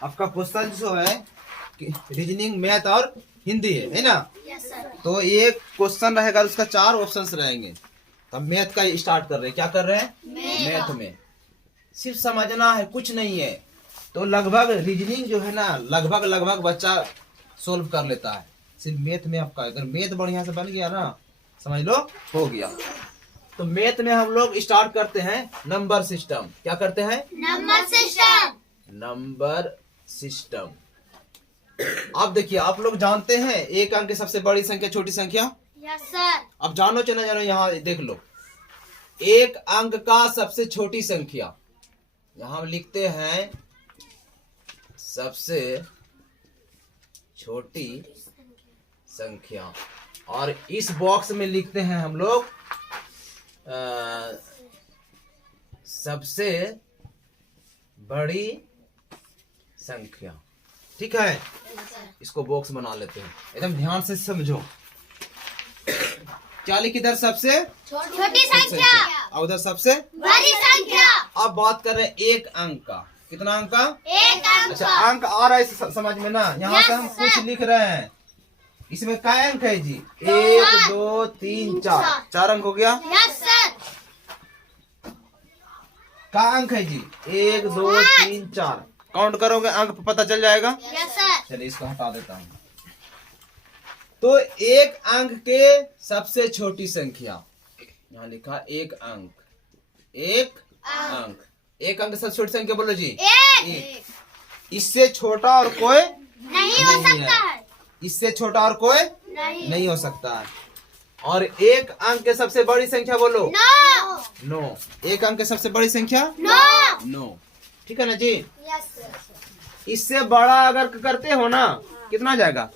आपका क्वेश्चन जो है रीजनिंग, मैथ और हिंदी है ना। Yes sir. तो एक क्वेश्चन रहेगा, उसका 4 ऑप्शंस रहेंगे। तो हम मैथ का स्टार्ट कर रहे हैं। क्या कर रहे हैं? मैथ में सिर्फ समझना है, कुछ नहीं है। तो लगभग रीजनिंग जो है ना, लगभग बच्चा सोल्व कर लेता है। सिर्फ मैथ में आपका अगर मैथ बढ़िया से बन गया ना, समझ लो हो गया। तो मैथ में हम लोग स्टार्ट करते हैं नंबर सिस्टम। क्या करते हैं? Number system. Number system. अब देखिए, आप लोग जानते हैं एक अंक की सबसे बड़ी संख्या, छोटी संख्या। Yes sir. अब जानो चले जानो, यहाँ देख लो, एक अंक का सबसे छोटी संख्या। यहाँ हम लिखते हैं सबसे छोटी संख्या, और इस बॉक्स में लिखते हैं हम लोग सबसे बड़ी संख्या। ठीक है, इसको बॉक्स बना लेते हैं। एकदम ध्यान से समझो। क्या लिखी इधर? सबसे छोटी संख्या और उधर सबसे बड़ी संख्या। अब बात कर रहे हैं एक अंक का। कितना अंक का? एक अंक। अच्छा, अंक आ रहा है समझ में ना। यहाँ से हम कुछ लिख रहे हैं। इसमें क्या अंक है जी? 1 2 3 4, 4 अंक हो गया। Yes sir. क्या अंक है जी? 1 2 3 4। काउंट करोगे अंक पता चल जाएगा। Yes sir. चलिए इसको हटा देता हूँ। तो एक अंक के सबसे छोटी संख्या, यहाँ लिखा एक अंक। एक अंक, एक अंक सबसे छोटी संख्या बोलो जी। एक। इससे छोटा और कोई नहीं हो सकता है। इससे छोटा और कोई नहीं हो सकता है। और एक अंक के सबसे बड़ी संख्या बोलो। नो। 9। एक अंक के सबसे बड़ी संख्या नो। 9। ठीक है ना जी। Yes sir. इससे बड़ा अगर करते हो ना, कितना जाएगा?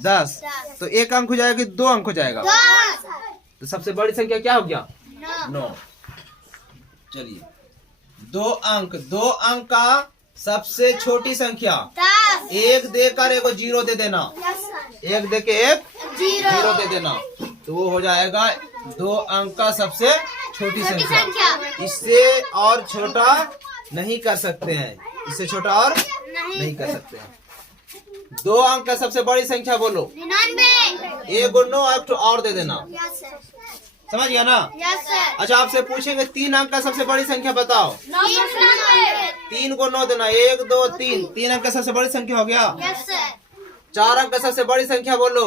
10। तो एक अंक हो जाएगा कि 2 अंक हो जाएगा? 10। तो सबसे बड़ी संख्या क्या हो गया? नो। 9। चलिए, 2 अंक, 2 अंक का सबसे छोटी संख्या। 10। एक देकर एगो 0 दे देना। Yes sir. एक देके एक 0 दे 0 देना, तो वो हो जाएगा 2 अंक का सबसे छोटी संख्या। संख्या। इससे और छोटा नहीं कर सकते हैं। इससे छोटा और नहीं कर सकते हैं। 2 अंक का सबसे बड़ी संख्या बोलो। 99। एगो 9 अंक और दे देना। Yes sir. समझ गया ना? Yes sir. अच्छा, आपसे पूछेंगे 3 अंक का सबसे बड़ी संख्या बताओ। 99। 3 को 9 देना। 1 2 3, 3 अंक का सबसे बड़ी संख्या हो गया। Yes sir. 4 अंक का सबसे बड़ी संख्या बोलो।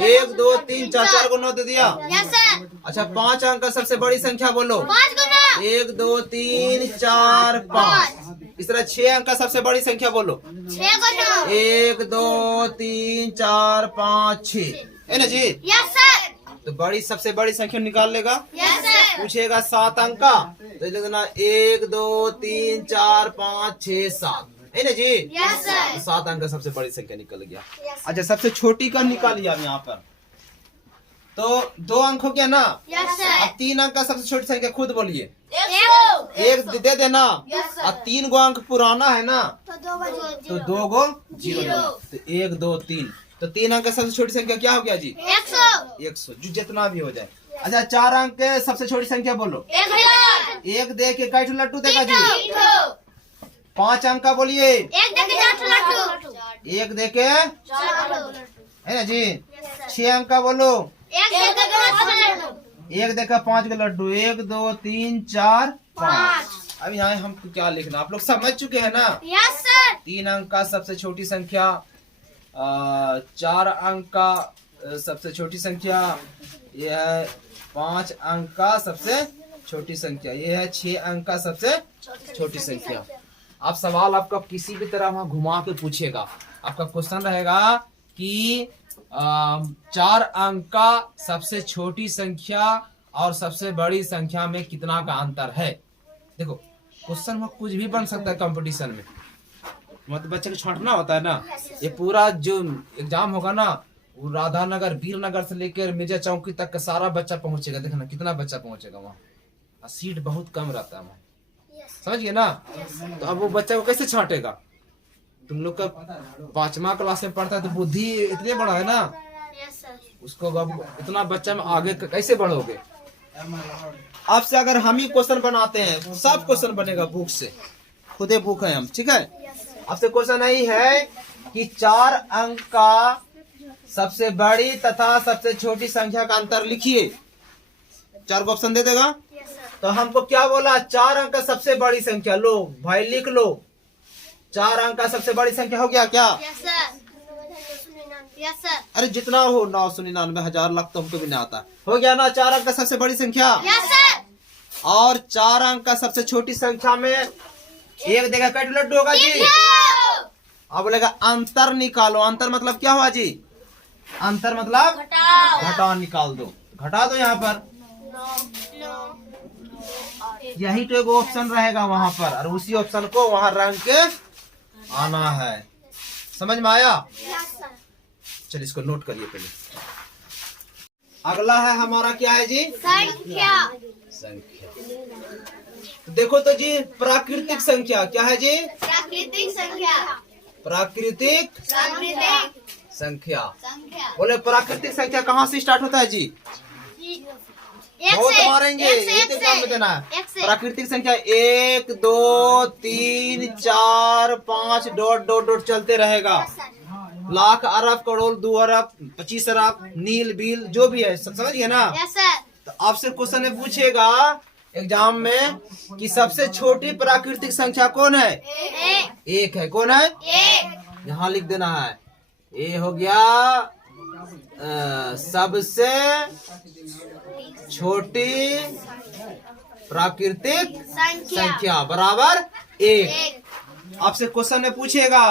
1 2 3 4, 4 को 9 दे दिया। Yes sir. अच्छा, 5 अंक का सबसे बड़ी संख्या बोलो। 5 गुना 1 2 3 4 5। इस तरह 6 अंक का सबसे बड़ी संख्या बोलो। 6 गुना 1 2 3 4 5 6, है ना जी। Yes sir. तो बड़ी सबसे बड़ी संख्या निकाल लेगा। Yes sir. पूछेगा 7 अंक का, तो लिख देना 1 2 3 4 5 6 7, है ना जी। Yes sir. तो 7 अंक का सबसे बड़ी संख्या निकल गया। अच्छा, सबसे छोटी का निकालिए आप यहाँ पर। तो 2 अंक हो गया ना। Yes sir. अब 3 अंक का सबसे छोटी संख्या खुद बोलिए। 100। एक दे देना। Yes sir. और 3 गो अंक पुराना है ना, तो 2 बजे तो 2 गो 0। तो 1 2 3, तो 3 अंक का सबसे छोटी संख्या क्या हो गया जी? 100। 100, जो जितना भी हो जाए। अच्छा, 4 अंक के सबसे छोटी संख्या बोलो। 1000। एक दे के कैठ लट्टू देगा जी। 2 5 अंक का बोलिए। 1 देके 4 लड्डू। एक दे के, 4 लड्डू। है ना जी। 6 अंक का बोलो। 1 देके 5 लड्डू। एक देखा 5 के लड्डू। 1 2 3 4 5। अब यहाँ हमको क्या लिखना, आप लोग समझ चुके हैं ना। Yes sir. 3 अंक का सबसे छोटी संख्या, 4 अंक का सबसे छोटी संख्या, ये है 5 अंक का सबसे छोटी संख्या, ये है 6 अंक का सबसे छोटी संख्या। अब सवाल आपका किसी भी तरह वहां घुमा के पूछेगा। आपका क्वेश्चन रहेगा कि 4 अंक का सबसे छोटी संख्या और सबसे बड़ी संख्या में कितना का अंतर है। देखो, क्वेश्चन में कुछ भी बन सकता है कंपटीशन में, मतलब बच्चे को छांटना होता है ना। ये पूरा जो एग्जाम होगा ना, वो राधानगर, वीरनगर से लेकर मिर्जा चौकी तक का सारा बच्चा पहुंचेगा। देखना कितना बच्चा पहुंचेगा वहाँ, और सीट बहुत कम रहता है वहाँ, समझ गए ना। तो अब वो बच्चा को कैसे छांटेगा? तुम लोग का 5वां क्लास में पढ़ता है तो बुद्धि इतने बड़ा है ना, यस सर। उसको अब इतना बच्चा में आगे कैसे बढ़ोगे। आपसे अगर हम ही क्वेश्चन बनाते हैं, सब क्वेश्चन बनेगा बुक से, खुदे भूख है हम, ठीक है। आपसे क्वेश्चन यही है कि 4 अंक का सबसे बड़ी तथा सबसे छोटी संख्या का अंतर लिखिए। 4 को ऑप्शन दे देगा। तो हमको क्या बोला, 4 अंक का सबसे बड़ी संख्या। लो भाई लिख लो, 4 अंक का सबसे बड़ी संख्या हो गया क्या? यस सर, यस सर, अरे जितना हो 999 हजार लाख तो हमको भी नहीं आता। हो गया ना 4 अंक का सबसे बड़ी संख्या। यस सर, और 4 अंक का सबसे छोटी संख्या में एक देगा कैलकुलेट होगा जी। अब बोलेगा अंतर निकालो। अंतर मतलब क्या हुआ जी? अंतर मतलब घटाओ, निकाल दो, घटा दो यहाँ पर। यही तो एक ऑप्शन रहेगा वहां पर, और उसी ऑप्शन को वहां रंग के आना है। समझ में आया? चलिए इसको नोट करिए पहले। अगला है हमारा क्या है जी? संख्या। संख्या। तो देखो तो जी, प्राकृतिक संख्या क्या है जी? प्राकृतिक संख्या। प्राकृतिक प्राकृतिक संख्या। संख्या। बोले प्राकृतिक संख्या कहाँ से स्टार्ट होता है जी? बहुत मारेंगे, एक एग्जाम में देना है। प्राकृतिक संख्या 1 2 3 4 5 डॉट डॉट डॉट चलते रहेगा। लाख, अरब, करोड़, 2 अरब, 25 अरब, नील बील जो भी है, समझिए ना। Yes sir. तो आपसे क्वेश्चन में पूछेगा एग्जाम में कि सबसे छोटी प्राकृतिक संख्या कौन है? एक है। कौन है? यहाँ लिख देना है। ये हो गया सबसे छोटी प्राकृतिक संख्या बराबर 1। आपसे क्वेश्चन में पूछेगा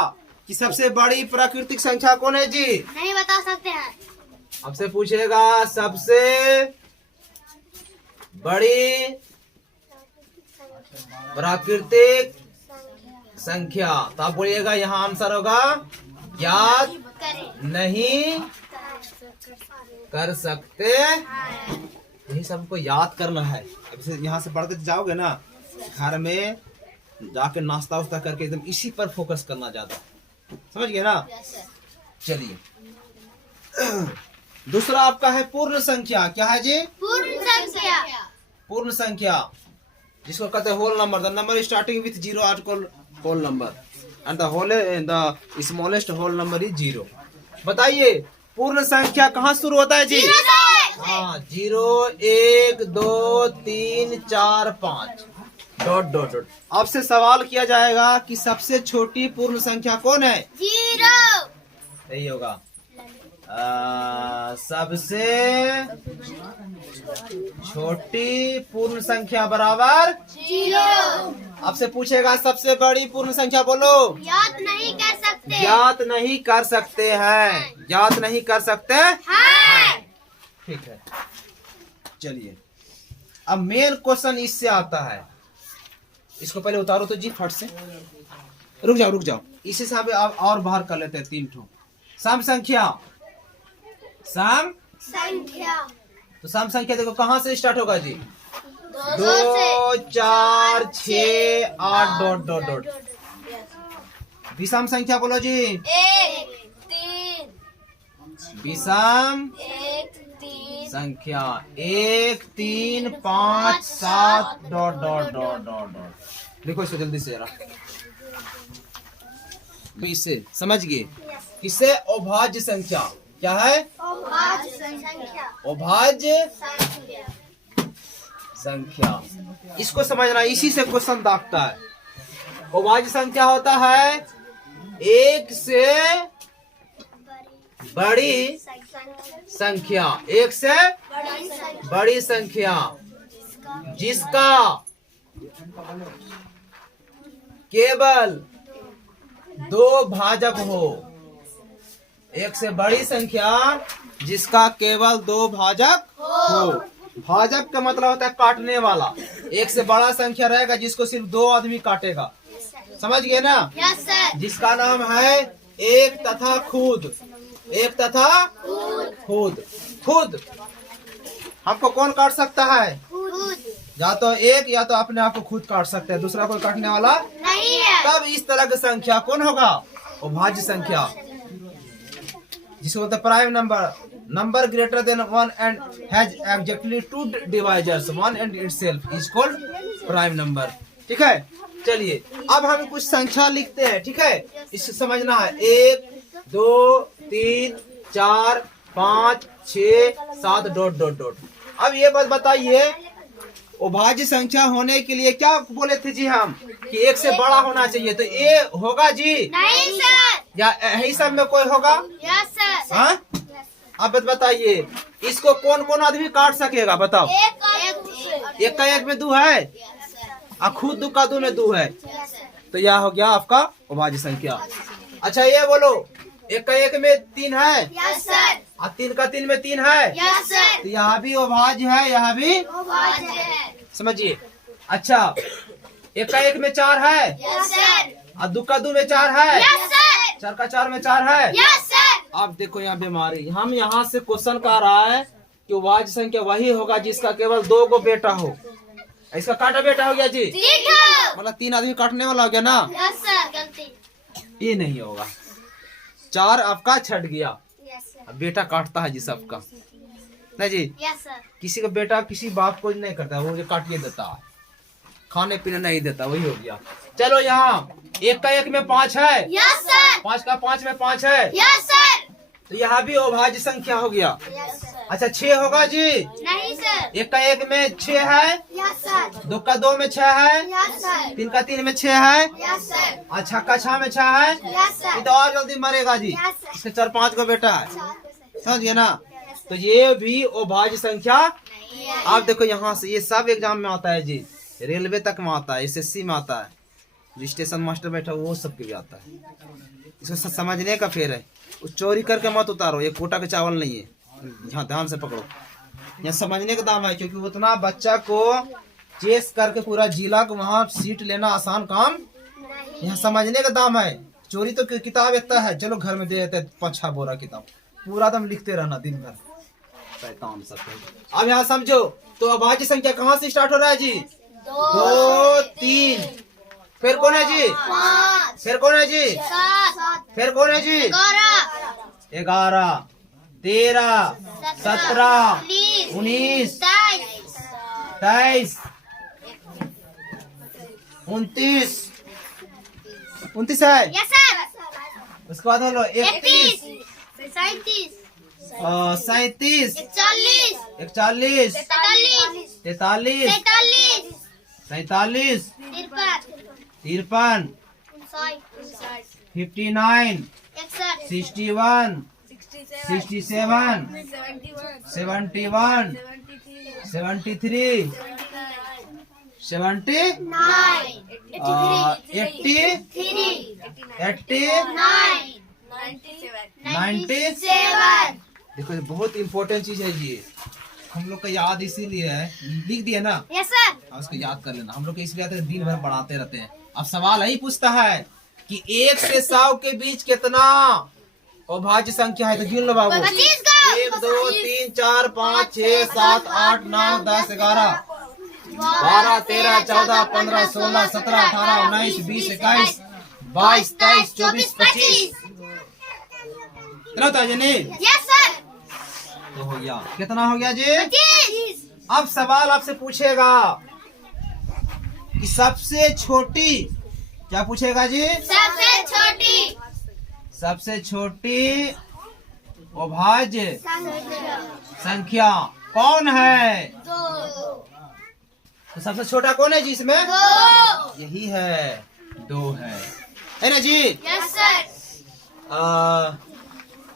कि सबसे बड़ी प्राकृतिक संख्या कौन है जी? नहीं बता सकते हैं। आपसे पूछेगा सबसे बड़ी प्राकृतिक संख्या, तो आप बोलिएगा यहाँ आंसर होगा याद नहीं कर सकते। यही सबको याद करना है। अब यहाँ से पढ़ के जाओगे ना, घर में जाके नाश्ता उस्ता करके एकदम इसी पर फोकस करना ज्यादा, समझ गए ना। चलिए दूसरा आपका है पूर्ण संख्या। क्या है जी? पूर्ण संख्या। पूर्ण संख्या जिसको कहते हैं whole number. The number starting with 0 are whole number and the smallest whole number is 0। बताइए पूर्ण संख्या कहाँ शुरू होता है जी? हाँ, 0 1 2 3 4 5 डॉट डॉट डॉट। आपसे सवाल किया जाएगा कि सबसे छोटी पूर्ण संख्या कौन है? 0। यही होगा। सबसे छोटी पूर्ण संख्या बराबर 0। आपसे पूछेगा सबसे बड़ी पूर्ण संख्या बोलो। याद नहीं कर सकते। याद नहीं कर सकते हैं। याद नहीं कर सकते हाँ। ठीक है। चलिए अब मेन क्वेश्चन इससे आता है। इसको पहले उतारो तो जी फट से। रुक जाओ। इसी से आप और बाहर कर लेते हैं 3 ठो सम संख्या। सम संख्या। तो सम संख्या देखो कहाँ से स्टार्ट होगा जी? 2 2 4 6 8 डॉट डॉट डॉट। विषम संख्या बोलो जी। 1 3। विषम 1 3 संख्या 1 3 5 7 dot dot dot dot dot. लिखो इसको जल्दी से जरा। इससे समझ गए? किससे? अभाज्य संख्या। क्या है? अभाज्य संख्या। अभाज्य संख्या। इसको समझना, इसी से क्वेश्चन दागता है। अभाज्य संख्या होता है एक से बड़ी संख्या, एक से बड़ी संख्या जिसका केवल 2 भाजक हो। एक से बड़ी संख्या जिसका केवल 2 भाजक हो। भाजक का मतलब होता है काटने वाला। एक से बड़ा संख्या रहेगा जिसको सिर्फ 2 आदमी काटेगा। समझ गए ना? Yes sir. जिसका नाम है एक तथा खुद। एक तथा खुद। खुद हमको कौन काट सकता है? खुद। या तो एक या तो अपने आप को खुद काट सकते हैं, दूसरा कोई काटने वाला नहीं है। तब इस तरह की संख्या कौन होगा? अभाज्य संख्या, जिसको बोलते हैं prime number. Number greater than 1 and has exactly 2 divisors 1 and itself is called prime number. ठीक है, चलिए अब हम कुछ संख्या लिखते हैं, ठीक है, इसे समझना है। 1 2 3 4 5 6 7 डॉट डॉट डॉट। अब ये बात बताइए, अभाज्य संख्या होने के लिए क्या बोले थे जी हम कि 1 से बड़ा होना चाहिए, तो ये होगा जी नहीं सर। या यही सब में कोई होगा? Yes sir. हाँ, अब बताइए इसको कौन कौन आदमी काट सकेगा, बताओ। एक का एक में 2 है और खुद 2 का 2 में 2 है, तो यह हो गया आपका अभाज्य संख्या। अच्छा ये बोलो, 1 का 1 में 3 है यस सर। और 3 का 3 में 3 है, यस सर। तो यहाँ भी अभाज्य है, यहाँ भी अभाज्य है। समझिए। अच्छा 1 का 1 में 4 है यस सर। और 2 का 2 में 4 है, यस सर। 4 का 4 में 4 है। Yes sir. अब देखो यहाँ बीमारी, हम यहाँ से क्वेश्चन कर रहा है कि अभाज्य संख्या वही होगा जिसका केवल 2 गो बेटा हो। इसका काटा बेटा हो गया जी, मतलब 3 आदमी काटने वाला हो गया ना, यस सर। गलती। ये नहीं होगा। 4 आपका छट गया, यस सर। अब बेटा काटता है जी सबका, नहीं जी, यस सर। किसी का बेटा किसी बाप को नहीं करता, वो जो काटिए देता है, खाने पीने नहीं देता, वही हो गया। चलो यहाँ 1 का 1 में 5 है, यस सर। 5 का 5 में 5 है, यस सर। तो यहाँ भी अभाज्य संख्या हो गया। Yes sir. अच्छा 6 होगा जी, नहीं सर। 1 का 1 में 6 है, यस सर। 2 का 2 में 6 है, यस सर। 3 का 3 में 6 है, यस सर। और 6 का 6 में 6 है, यस ये सर। तो और जल्दी मरेगा जी, यस सर। इसके 4-5 को बेटा है, समझ गए ना। तो ये भी अभाज्य संख्या। आप देखो यहाँ से ये सब एग्जाम में आता है जी, रेलवे तक में आता है, एसएससी में आता है, जो स्टेशन मास्टर बैठा वो सबके भी आता है। इसको समझने का फेर है, चोरी करके मत उतारो, ये कोटा का चावल नहीं है, यहाँ ध्यान से पकड़ो, यहाँ समझने का दाम है, क्योंकि उतना बच्चा को चेस करके पूरा जिला को वहाँ सीट लेना आसान काम, यहाँ समझने का दाम है। चोरी तो किताब इतना है, चलो घर में दे देते 5-6 बोरा किताब, पूरा दम लिखते रहना दिन भर, शैतान सब। अब यहाँ समझो, तो अभाज्य संख्या कहाँ से स्टार्ट हो रहा है जी? 2 3, फिर कौन है जी? 5 फिर कौन है जी? 7 फिर कौन है जी? 11 13 17 19 23 29 है। Yes sir. उसके बाद बोलो 31 37 37 41 41 43 43 47 53 59 61 67 71 73 70 80 90। देखो ये बहुत इम्पोर्टेंट चीज है जी, हम लोग का याद इसीलिए है, लिख दिए ना, यस सर। अब उसको याद कर लेना। हम लोग को इसलिए आते हैं, दिन भर पढ़ाते रहते हैं। अब सवाल यही पूछता है कि 1 से 100 के बीच कितना अभाज्य संख्या है, तो गिन लो बाबू। 25 का। 1 2 3 4 5 6 7 8 9 10 11 12 13 14 15 16 17 18 19 20 21 22 23 24 25। कितना होता है जनी? Yes sir. तो हो गया, कितना हो गया जी? 25। अब सवाल आपसे पूछेगा कि सबसे छोटी, क्या पूछेगा जी? सबसे छोटी सबसे छोटी अभाज्य संख्या कौन है? 2 तो सबसे छोटा कौन है जी इसमें? 2। यही है, 2 है ना जी। Yes sir.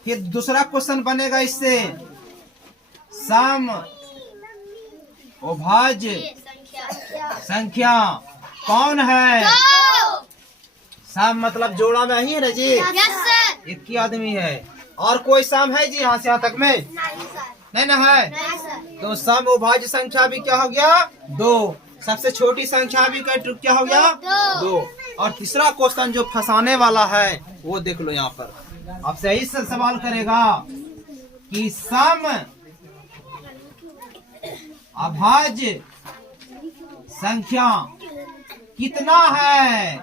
फिर दूसरा क्वेश्चन बनेगा इससे, सम अभाज्य संख्या कौन है? 2। सम मतलब जोड़ा में ही है ना जी, यस सर। एक ही आदमी है। और कोई सम है जी यहाँ से यहाँ तक में? नहीं सर। नहीं ना है, नहीं सर। तो सम अभाज्य संख्या भी क्या हो गया? 2। सबसे छोटी संख्या भी क्या हो गया? 2। और तीसरा क्वेश्चन जो फंसाने वाला है वो देख लो यहाँ पर, अब सही से सवाल करेगा कि सम अभाज्य संख्या कितना है?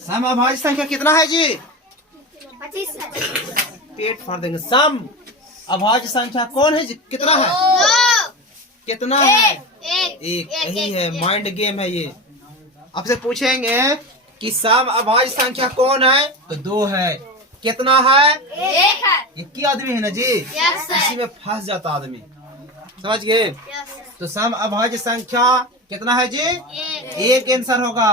सम अभाज्य संख्या कितना है जी? 25 सर। पेट फाड़ देंगे। सम अभाज्य संख्या कौन है जी? कितना है? 2। कितना है? 1 एक। यही है, माइंड गेम है ये, आपसे पूछेंगे कि सम अभाज्य संख्या कौन है, तो 2 है। कितना है? 1 है। एक ही आदमी है ना जी, Yes, sir. इसी में फंस जाता आदमी, समझ गए। Yes, sir. तो सम अभाज्य संख्या कितना है जी? 1 आंसर होगा।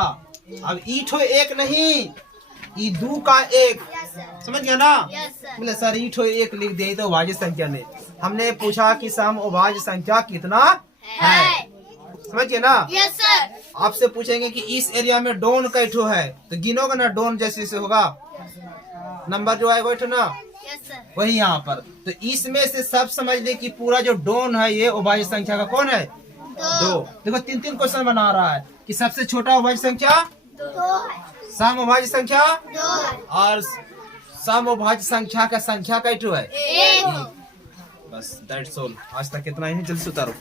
अब ईठो 1 नहीं, ई 2 का 1, Yes, sir. समझ गया ना। Yes, sir. बोले सर ईठो 1 लिख दिए तो अभाज्य संख्या नहीं। हमने पूछा कि सम अभाज्य संख्या कितना है, समझ गए ना। Yes, sir. आपसे पूछेंगे कि इस एरिया में डोन कैठो है, तो गिनोगे ना, डोन जैसे से होगा, नंबर जो आएगा वही ना, Yes, sir. वही यहाँ पर। तो इसमें से सब समझ ले कि पूरा जो डोन है ये अभाज्य संख्या का कौन है? 2। देखो 3 क्वेश्चन बना रहा है कि सबसे छोटा अभाज्य संख्या 2 है। सम अभाज्य संख्या 2 है। और सम अभाज्य संख्या का संख्या कैठो है? 1। बस दैट्स ऑल। आज तक कितना ही, जल्दी से उतारो।